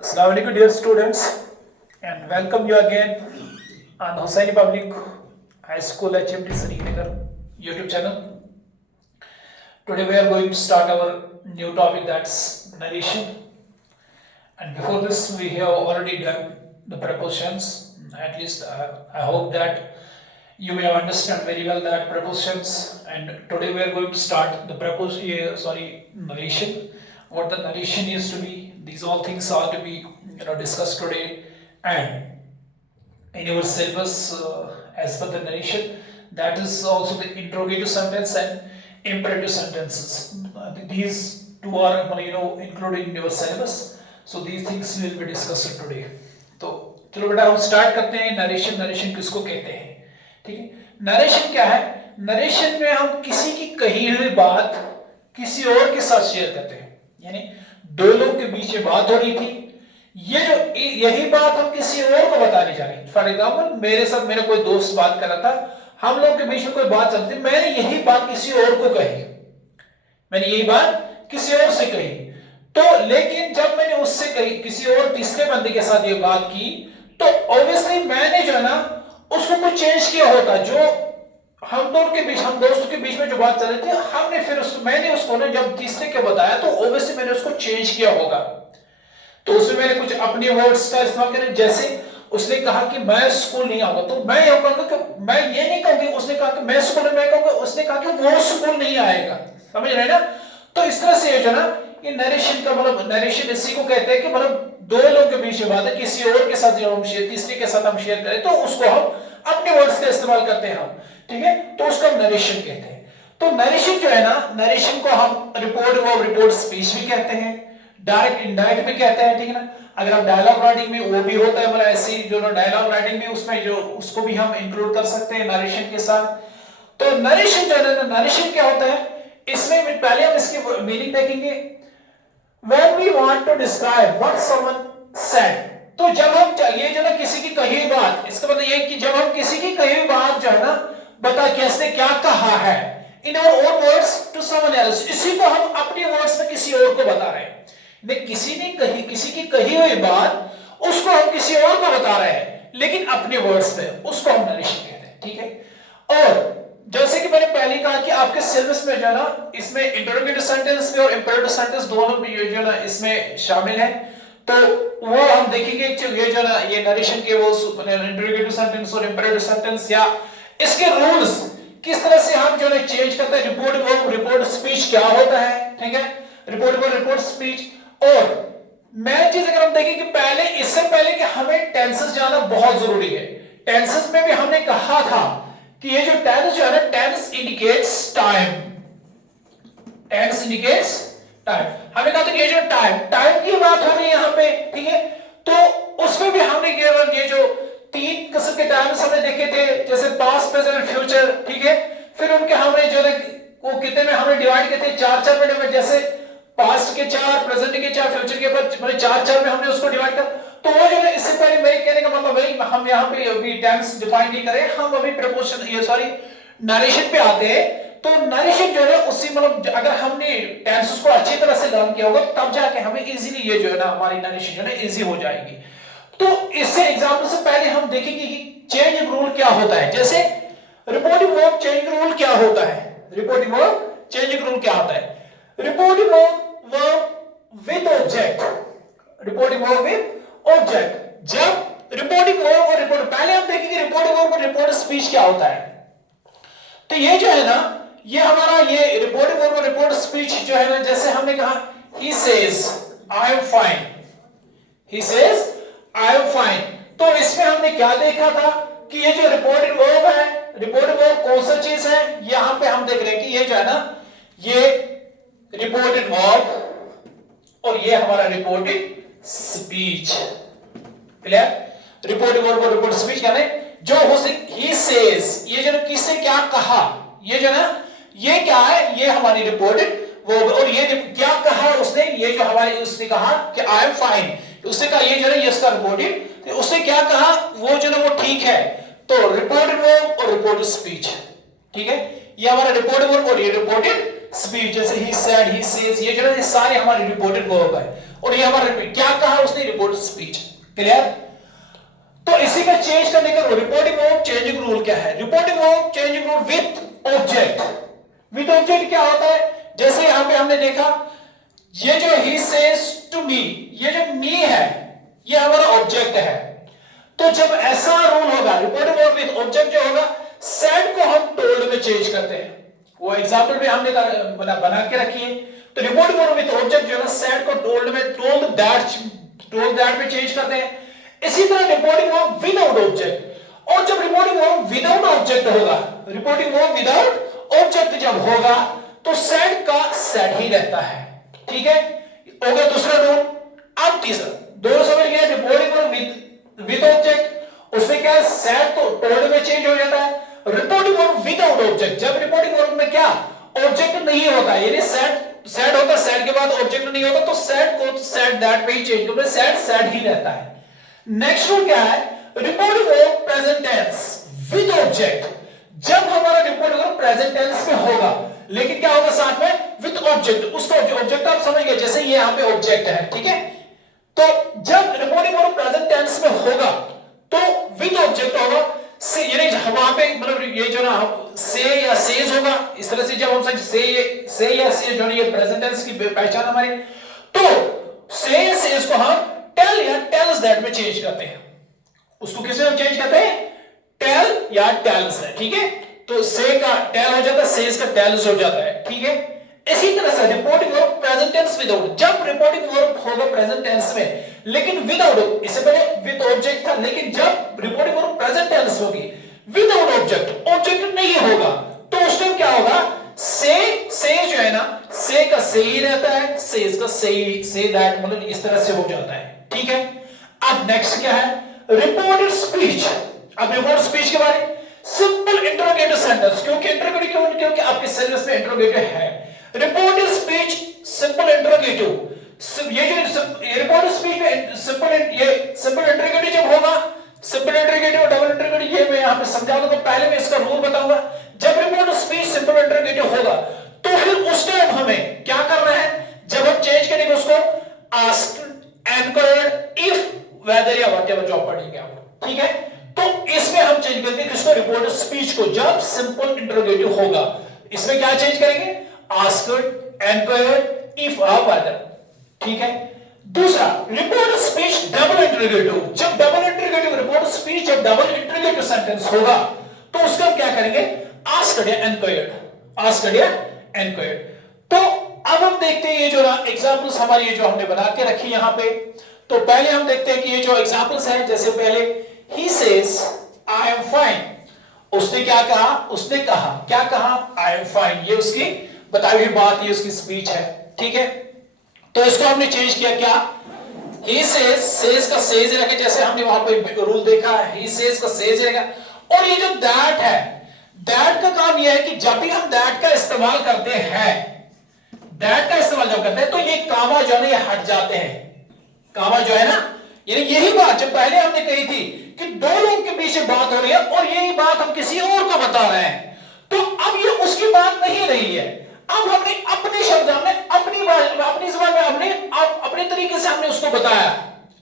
Assalamu alaikum dear students, and welcome you again on Hussaini Public High School HMT Srinagar YouTube channel. Today we are going to start our new topic, that's narration. And before this we have already done the prepositions. At least I hope that you may understand very well that prepositions, and today we are going to start the narration. What the narration is to be, these all things are to be discussed today. And in your syllabus, as per the narration, that is also the interrogative sentence and imperative sentences. These two are included in your syllabus, so these things will be discussed today. तो चलो बेटा हम start करते हैं narration. Narration किसको कहते हैं? ठीक है, नरेशन क्या है? नरेशन में हम किसी की कही हुई बात किसी और के साथ शेयर करते हैं. यानी दो लोगों के बीच में बात हो रही थी, यही बात हम किसी और को बताने जा रहे हैं. फॉर एग्जाम्पल मेरे साथ मेरा कोई दोस्त बात कर रहा था, हम लोग के बीच में कोई बात चलती थी, मैंने यही बात किसी और को कही, मैंने यही बात किसी और से कही. तो लेकिन जब मैंने उससे कही, किसी और तीसरे बंदे के साथ ये बात की, तो ऑब्वियसली मैंने जो है ना उसको कुछ चेंज किया होता. जो हम दोस्तों के बीच में जो बात चल रही थी, हमने फिर मैंने उसको ना जब तीसरे के बताया, तो ऑब्वियसली मैंने उसको चेंज किया होगा. तो उसमें मैंने कुछ अपने वर्ड्स का इस्तेमाल किया. जैसे उसने कहा कि मैं स्कूल नहीं आऊंगा, तो मैं ये कहूंगा कि मैं ये नहीं कहूंगी उसने कहा कि मैं स्कूल, मैं कहूंगा उसने कहा कि वो स्कूल नहीं आएगा. समझ रहे ना? तो इस तरह से जो ना ये नरेशन का मतलब, नरेशन इसी को कहते हैं कि मतलब दो लोगों के बीच में बात है, किसी और के साथ जब हम तीसरे के साथ हम शेयर करें, तो उसको हम अपने वर्ड्स का इस्तेमाल करते हैं हम. ठीक है, तो उसको हम नरेशन कहते हैं. तो नरेशन जो है ना, नरेशन को हम रिपोर्ट स्पीच भी कहते हैं, डायरेक्ट इनडायरेक्ट भी कहते हैं. ठीक है ना? अगर आप डायलॉग राइटिंग में वो भी होता है, मतलब ऐसी जो डायलॉग राइटिंग में उसमें जो उसको भी हम इंक्लूड कर सकते हैं नरेशन के साथ. तो नरेशन जो है ना, नरेशन क्या होता है, इसमें पहले हम इसकी मीनिंग देखेंगे. When we want to describe what someone said, तो जब हम ये जो ना किसी की कही हुई बात, इसका मतलब ये कि जब हम किसी की कही हुई बात जो है ना बता किसने क्या कहा है, in our own words to someone else, इसी को हम अपने वर्ड्स में किसी और को बता रहे हैं. किसी की कही हुई बात उसको हम किसी और को बता रहे हैं, लेकिन अपने वर्ड्स में, उसको हम नरेशन कहते हैं. ठीक है, और जैसे कि मैंने पहले कहा कि आपके सिलेबस में जो है ना, इसमें इंटरोगेटिव सेंटेंस में और इंपेरेटिव सेंटेंस दोनों में जो है ना इसमें शामिल है. तो वो हम देखेंगे ये जो ना ये नरेशन के वो इंटरोगेटिव सेंटेंस और इंपेरेटिव सेंटेंस या इसके रूल्स किस तरह से हम जो है चेंज करते हैं. रिपोर्ट स्पीच क्या होता है, ठीक है, रिपोर्ट स्पीच. और मैं चीज अगर हम देखें कि पहले, इससे पहले कि हमें टेंसेस जानना बहुत जरूरी है. टेंसेस में भी हमने कहा था कि ये जो टेंस जो है ना, tense indicates time. Tense indicates time. हमने कहा था कि ये जो टाइम की बात हो रही है यहाँ पे, ठीक है, तो उसमें भी हमने ये जो तीन किस्म के टाइम्स हमने देखे थे, जैसे पास्ट, प्रेजेंट और फ्यूचर. ठीक है, फिर उनके हमने जो है वो कितने में हमने डिवाइड किए थे, चार में. जैसे पास्ट के 4, प्रेजेंट के 4, फ्यूचर के मतलब 4 में हमने उसको डिवाइड कर. तो वो जो है इससे पहले मेरे कहने का मतलब वही, हम यहाँ पे अभी टेंस डिफाइन नहीं करें, हम अभी प्रपोजिशन नरेशन पे आते हैं. तो नरेशन जो है उसी मतलब अगर हमने टेंसेस को अच्छी तरह से लर्न किया होगा, तब जाके हमें इजीली ये जो है ना हमारी नरेशन जो है इजी हो जाएगी. तो इससे एग्जांपल से पहले हम देखेंगे कि चेंज रूल क्या होता है. जैसे रिपोर्टिंग वर्ब चेंज रूल क्या होता है, रिपोर्टिंग वर्ब चेंज रूल क्या होता है. Reporting verb with object, reporting verb with object. जब रिपोर्टिंग वर्ब और रिपोर्ट, पहले हम देखेंगे रिपोर्टिंग वर्ब और रिपोर्ट स्पीच क्या होता है. तो ये जो है ना, ये हमारा ये रिपोर्टिंग वर्ब और रिपोर्ट स्पीच जो है ना, जैसे हमने कहा he says I am fine, he says I am fine. तो इसमें हमने क्या देखा था कि ये जो रिपोर्टिंग वर्ब है, रिपोर्टिंग वर्ब कौन सा चीज है, यहां पे हम देख रहे हैं कि ये जो है ना, ये रिपोर्टेड वर्ब और ये हमारा reported speech. Clear? Reported verb और रिपोर्टेड स्पीच क्या है, जो हो he says, ये जो किससे क्या कहा, ये जो ना ये क्या है, ये हमारी रिपोर्टेड वर्ब. और ये क्या कहा उसने, ये जो हमारी उसने कहा कि I am fine, उसने कहा ये जो है ये इसका रिपोर्टेड, तो उसने क्या कहा वो जो ना वो ठीक है. तो रिपोर्टेड वर्ब और रिपोर्टेड स्पीच. ठीक है, ये हमारा रिपोर्टेड वर्ब और ये रिपोर्टेड स्पीच, जैसे ही सेड, ही सेज, ये जो है सारे हमारे रिपोर्टेड वर्ब है और ये हमारा क्या कहा उसने, रिपोर्टेड स्पीच। क्लियर? तो इसी का चेंज करने का rule, reporting verb changing rule क्या है? Reporting verb changing rule with object. With object क्या होता है? जैसे यहां पे हमने देखा ये जो ही सेज टू मी, ये जो मी है ये हमारा ऑब्जेक्ट है। तो जब ऐसा रूल होगा रिपोर्टिंग वर्ब विद ऑब्जेक्ट जो होगा, सेड को हम टोल्ड में चेंज करते हैं। वो एग्जांपल भी हमने बना के रखी है। तो रिपोर्टिंग वर्ब विद ऑब्जेक्ट जो है ना, सेड को टोल्ड में, टोल्ड दैट में चेंज करते हैं। इसी तरह रिपोर्टिंग वर्ब विदाउट ऑब्जेक्ट, और जब रिपोर्टिंग वर्ब विदाउट ऑब्जेक्ट होगा, रिपोर्टिंग वर्ब विदाउट ऑब्जेक्ट जब होगा तो सेड का सेड ही रहता है। ठीक है, हो गया दूसरा रूल। अब तीसरा, दोनों समझ गए, रिपोर्टिंग वर्ब विद ऑब्जेक्ट उसमें क्या है, सेड तो टोल्ड में चेंज हो जाता है। रिपोर्टिंग वर्ब विदाउट ऑब्जेक्ट, जब रिपोर्टिंग वर्ब में क्या ऑब्जेक्ट नहीं होता, यानी सेड होता, सेड के बाद ऑब्जेक्ट नहीं होता, तो सेड को सेड दैट पे ही चेंज करते, सेड ही रहता है। नेक्स्ट रूल क्या है, reporting verb present tense with object, जब हमारा रिपोर्टिंग वर्ब प्रेजेंट टेंस में होगा, लेकिन क्या होगा साथ में विद ऑब्जेक्ट, उसका ऑब्जेक्ट आप समझ गए, जैसे ये यहां पे ऑब्जेक्ट है। ठीक है, तो जब रिपोर्टिंग वर्ब प्रेजेंट टेंस में होगा तो विद ऑब्जेक्ट होगा, से यानी वहां पे मतलब ये जो ना से या सेज होगा, इस तरह से जब हम से या से जो ये प्रेजेंट टेंस की पहचान हमारी, तो से सेज को हम टेल या टेल्स दैट में चेंज करते हैं। उसको किस में चेंज करते हैं, टेल या टेल्स है। ठीक है, तो से का टेल हो जाता है, सेज का टेल्स हो जाता है। ठीक है, इसी तरह से reporting verb present tense without, जब रिपोर्टिंग वर्ब होगा प्रेजेंट टेंस में लेकिन विदाउट, इससे पहले विद ऑब्जेक्ट था, लेकिन जब रिपोर्टिंग वर्ब प्रेजेंट टेंस होगी विदाउट ऑब्जेक्ट, ऑब्जेक्ट नहीं होगा, तो उस टाइम क्या होगा, से जो है ना, से का से ही रहता है, सेज का से दैट, मतलब इस तरह से हो जाता है। ठीक है, अब नेक्स्ट क्या है, रिपोर्टेड स्पीच। अब रिपोर्टेड स्पीच के बारे में सिंपल इंटरोगेटिव सेंटेंस, क्योंकि इंटरोगेटिव क्योंकि आपके सिलेबस में इंटरोगेटिव है। रिपोर्टेड स्पीच सिंपल इंटरोगेटिव, ये जो रिपोर्टेड स्पीच में सिंपल इंटरोगेटिव जब होगा, सिंपल इंटरोगेटिव और डबल इंटरोगेटिव ये मैं यहां पे समझा दूंगा, पहले मैं इसका रूल बताऊंगा। जब रिपोर्टेड स्पीच सिंपल इंटरोगेटिव होगा तो फिर उस टाइम हमें क्या करना है, जब हम चेंज करेंगे उसको आस्क्ड, एनक्वायर्ड, इफ, वेदर या व्हाटएवर जो आप पढ़ेंगे आप। ठीक है, तो इसमें हम चेंज करेंगे किसको, रिपोर्टेड स्पीच को, जब सिंपल इंटरोगेटिव होगा इसमें क्या चेंज करेंगे, आस्क्ड, एनक्वायर्ड, इफ और वेदर। ठीक है, दूसरा रिपोर्टेड स्पीच डबल इंटरोगेटिव, जब डबल इंटरोगेटिव रिपोर्टेड स्पीच जब डबल इंटरोगेटिव सेंटेंस होगा तो उसका हम क्या करेंगे, आस्क्ड या एनक्वायर्ड, आस्क्ड या एनक्वायर्ड। तो अब हम देखते हैं ये जो ना एग्जांपल्स हमारी ये जो हमने बना के रखी यहां पे। तो पहले हम देखते हैं कि ये जो एग्जांपल्स हैं, जैसे पहले he says I am fine, उसने क्या कहा, उसने कहा क्या कहा, आई एम फाइन, ये उसकी बताई हुई बात, ये उसकी स्पीच है। ठीक है, तो इसको हमने चेंज किया क्या, ही सेज, सेज का सेज रखे, जैसे हमने वहां पे रूल देखा है, ही सेज का सेज रहेगा। और ये जो दैट है, दैट का काम यह है कि जब भी हम दैट का इस्तेमाल करते हैं, दैट का इस्तेमाल जब करते हैं तो ये कामा जो है ना ये हट जाते हैं, कामा जो है ना, यानी यही बात जो पहले हमने कही थी कि दो लोगों के बीच बात हो रही है और यही बात हम किसी और को बता रहे हैं, तो अब ये उसकी बात नहीं रही है, अब हमने अपने शब्द, हमने अपनी भाषा, अपनी जुबान में हमने अपने तरीके से हमने उसको बताया।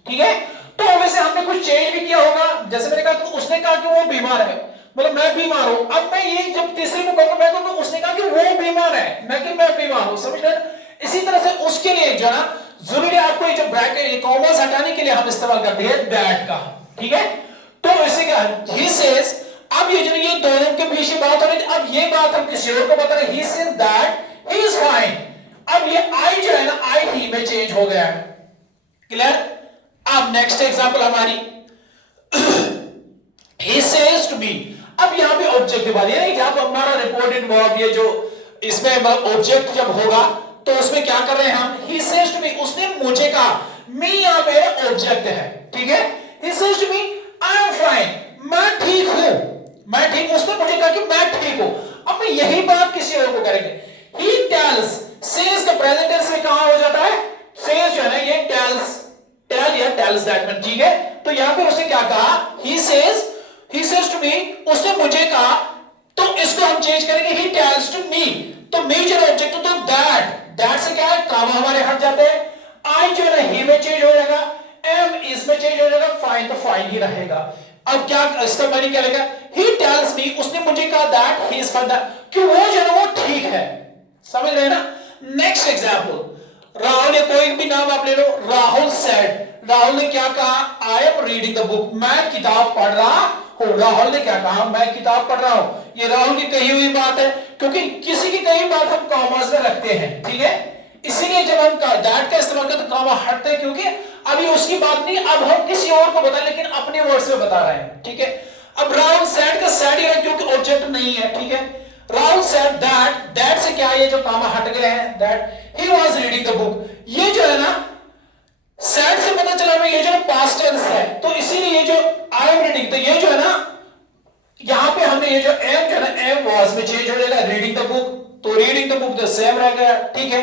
ठीक है, तो वैसे हमने कुछ चेंज भी किया होगा, जैसे मैंने कहा तो उसने कहा कि वो बीमार है, मतलब मैं बीमार हूं, अब मैं ये जब तीसरे को कहूंगा, मैं कहूंगा उसने कहा कि वो बीमार है, मैं कि मैं बीमार हूं, समझ रहे? इसी तरह से उसके लिए जो ना जरूरी आपको ये जो ब्रैकेट, ये कॉमास हटाने के लिए हम इस्तेमाल करते हैं दैट का। ठीक है, तो ऐसे क्या, ही सेज, अब ये जो ये दोनों के बीच में बात हो रही थी, अब ये बात हम किसी और को बता रहे हैं, he says that he is fine, अब ये आई जो है ना आई ही में चेंज हो गया है। क्लियर? अब नेक्स्ट एग्जांपल हमारी he says to me, अब यहां पे ऑब्जेक्टिव वाली है, जब हमारा रिपोर्टेड वर्ब ये जो इसमें ऑब्जेक्ट जब होगा तो उसमें क्या कर रहे हैं हम, he says to me, उसने मुझे कहा, me यहां पे ऑब्जेक्ट है। ठीक है, he says to me I am fine, मैं ठीक हूं, मैं ठीक, उसने मुझे कहा कि मैं ठीक हूं। अब मैं यही बात किसी और को करेंगे, he tells, says का प्रेजेंट टेंस में कहां हो जाता है, says जो है ना ये tells, tell या tells that man। ठीक है, तो यहां पे उसने क्या कहा, he says to me, उसने मुझे कहा, तो इसको हम चेंज करेंगे he tells to me, तो मेजर ऑब्जेक्ट तो दैट से क्या है, कामा हमारे हट जाते हैं, आई जो है ही में चेंज हो जाएगा, एम इसमें चेंज हो जाएगा, फाइन तो फाइन ही रहेगा। अब क्या इसका मानी क्या लगेगा, ही टेल्स मी, उसने मुझे कहा that he is for that, कि वो जो है वो ठीक है, समझ रहे हैं ना। नेक्स्ट एग्जांपल, राहुल या कोई भी नाम आप ले लो, राहुल सेड, राहुल ने क्या कहा, I am reading the book, मैं किताब पढ़ रहा हूं। राहुल ने क्या कहा, मैं किताब पढ़ रहा हूं। ये राहुल की कही हुई बात है, क्योंकि किसी की कही बात हम कॉमास में रखते हैं, ठीक है, इसीलिए जब हम दैट का इस्तेमाल करते हैं तो कॉमा हटते हैं, क्योंकि अभी उसकी बात नहीं, अब हम किसी और को बता, लेकिन अपने वर्ड्स में बता रहे हैं, ठीक है। अब राहुल सेड का सेड है क्योंकि ऑब्जेक्ट नहीं है, ठीक है। राहुल सेड दैट से क्या है, ये जो कॉमा हट गए हैं, that he was reading the book, ये जो है ना सेड से पता चला मैं ये जो पास्ट टेंस है, तो इसीलिए ये जो आई एम रीडिंग, तो ये जो है ना यहां पे हमने ये जो एम जो है ना एम वाज में चेंज हो जाएगा, रीडिंग द बुक, तो reading the book the same रह गया, ठीक है।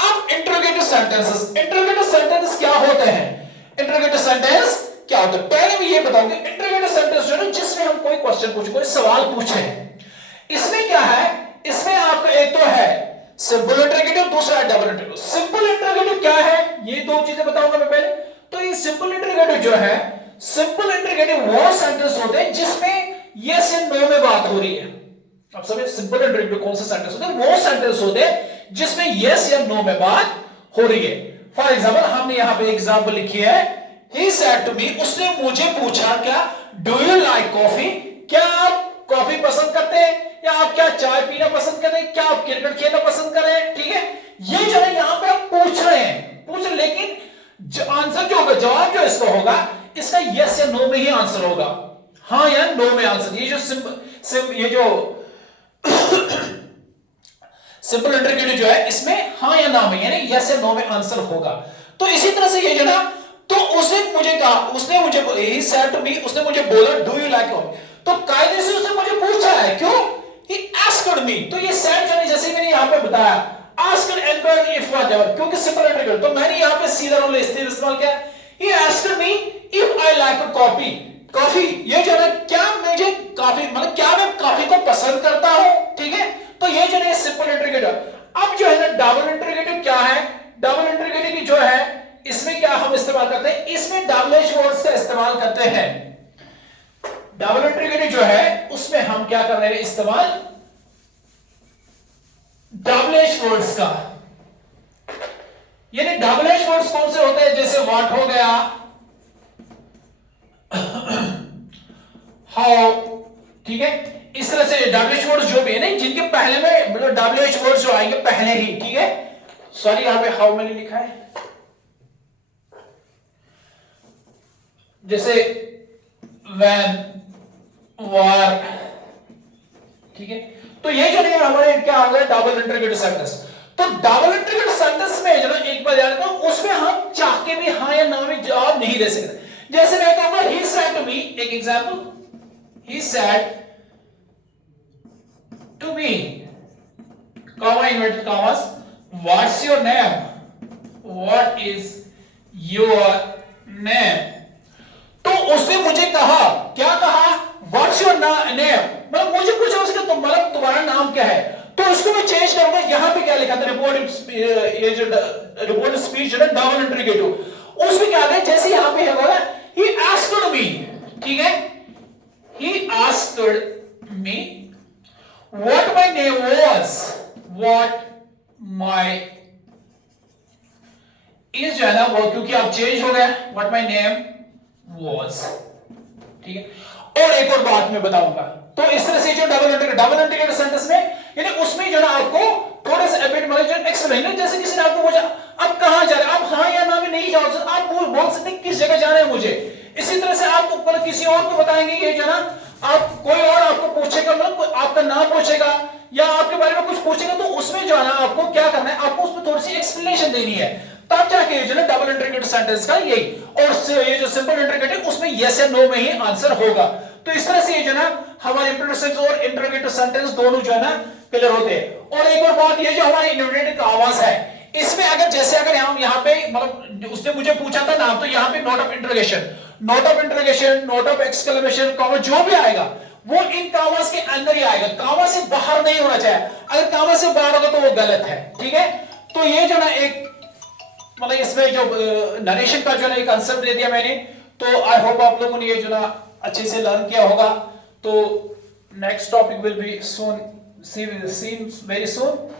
अब इंटरोगेटिव सेंटेंसेस, इंटरोगेटिव सेंटेंस क्या होते हैं, इंटरोगेटिव सेंटेंस क्या होता है, पहले मैं ये बताऊंगा। इंटरोगेटिव सेंटेंस जो है जिसमें हम कोई क्वेश्चन पूछे, कोई सवाल पूछे, इसमें क्या है, इसमें आपका एक तो है सिंपल इंटरोगेटिव, दूसरा है डबल इंटरोगेटिव। सिंपल इंटरोगेटिव क्या है, ये दो चीजें बताऊंगा मैं पहले। तो ये सिंपल इंटरोगेटिव जो है, सिंपल इंटरोगेटिव वो सेंटेंस होते हैं जिसमें यस या नो में बात हो रही है। आप समझे, सिंपल इंटरोगेटिव कौन सा सेंटेंस होते हैं, वो सेंटेंस होते हैं जिसमें यस या नो में बात हो रही है। फॉर एग्जांपल हमने यहां पे एग्जांपल लिखी है, ही सेड टू मी, उसने मुझे पूछा क्या, डू यू लाइक कॉफी, क्या आप कॉफी पसंद करते हैं, या आप क्या चाय पीना पसंद करते हैं, क्या आप क्रिकेट खेलना पसंद कर रहे हैं, ठीक है। ये जो है यहां पे हम पूछ रहे हैं, लेकिन आंसर जो होगा, जवाब जो इसका होगा, इसका यस या नो में ही आंसर होगा, हाँ या नो में आंसर। ये जो ये जो सिंपल इंटरोगेटिव जो है इसमें हाँ या ना में, यानी यस या नो में आंसर होगा। तो इसी तरह से ये जो ना, तो उसने मुझे कहा, उसने मुझे ही सेड टू मी, उसने मुझे बोला डू यू लाइक कॉफी, तो कायदे से उसने मुझे पूछा है, क्यों, ही आस्क्ड मी, तो ये सेड जो है जैसे मैंने यहां पे बताया, आस्क्ड एनक्वायर्ड इफ व्हाटएवर, क्योंकि सिंपल इंटरोगेटिव, तो मैंने यहां पे सीधा रूल इस्तेमाल किया, he asked me if I like a coffee, coffee, ये जो है क्या मुझे काफी, मतलब क्या मैं कॉफी को पसंद करता हूं, ठीक है। तो ये जो है सिंपल इंटरोगेटिव। अब जो है ना डबल इंटरोगेटिव क्या है, डबल इंटरोगेटिव की जो है इसमें क्या हम इस्तेमाल करते हैं, इसमें डबल एच वर्ड्स का इस्तेमाल करते हैं। डबल इंटरोगेटिव जो है उसमें हम क्या कर रहे हैं, इस्तेमाल डबल एच वर्ड्स का, यानी डबल एच वर्ड्स कौन से होते हैं, जैसे व्हाट हो गया, हाउ, ठीक है। इस तरह से डबल एच वर्ड्स जो भी है ना, जिनके पहले में मतलब डबल एच वर्ड्स जो आएंगे पहले ही, ठीक है। सॉरी यहां पे हाउ मैंने लिखा है, जैसे व्हेन, वार, ठीक है। तो ये जो है हमारे क्या आ गया, डबल इंटरोगेटिव सेंटेंस। तो डबल इंटरोगेटिव सेंटेंस में जो एक बार याद रखो, उसमें हम चाह के भी हाँ या ना में जवाब नहीं दे सकते। जैसे मैं कहूंगा ही सेड टू मी, एक example, he said to me, comma inverted commas, what's your name, what is your name, तो उसने मुझे कहा, क्या कहा, what's your name, मतलब मुझे पूछा उसका तो मतलब तुम्हारा नाम क्या है, तो उसको मैं चेंज करूंगा, यहां पे क्या लिखा था, रिपोर्ट, ये जो रिपोर्ट स्पीच जो है डबल इंटरोगेटिव, उसमें क्या है, जैसे यहां पे है बोला he asked me, ठीक है, he asked me what my name was, what my is जो है ना वो, क्योंकि अब चेंज हो गया, what my name was, ठीक है। और एक और बात मैं बताऊंगा, तो इस तरह से जो डबल इंटीग्रेटेड सेंटेंस में, यानी उसमें जो ना आपको थोड़ा सा एबिट मतलब जो एक्सप्लेन, जैसे किसी ने आपको पूछा अब कहां जा रहे हैं, आप हाँ या ना में नहीं जाओ, आप बोल सकते किस जगह जा रहे हैं मुझे। इसी तरह से आप मतलब किसी और को बताएंगे, ये जो ना आप कोई और आपको पूछेगा, मतलब आपका नाम पूछेगा या आपके बारे में कुछ पूछेगा, तो उसमें जो है ना आपको क्या करना है, आपको उसमें थोड़ी सी एक्सप्लेनेशन देनी है, तब जाके जो है डबल इंटीग्रेटेड सेंटेंस का यही, और ये जो सिंपल इंटीग्रेटेड उसमें यस या नो में ही आंसर होगा। तो इस तरह से ये जो ना हमारे इंप्रोडक्टिव सेंटेंस और इंटरोगेटिव सेंटेंस दोनों जो है ना क्लियर होते हैं। और एक और बात, ये जो हमारी इंटरोगेटिव का आवाज है, इसमें अगर जैसे अगर हम यहाँ पे मतलब उसने मुझे पूछा था नाम, तो यहाँ पे note of interrogation, note of interrogation, note of exclamation, comma जो भी आएगा वो इन कामास के अंदर ही आएगा, कामा से बाहर नहीं होना चाहिए। अगर कामा से बाहर होगा तो वो गलत है, ठीक है। तो ये जो ना एक मतलब इसमें जो नरेशन का जो ना एक कंसेप्ट दे दिया मैंने, तो आई होप आप लोगों ने ये जो ना अच्छे से लर्न किया होगा। तो next topic will be soon, seen very soon.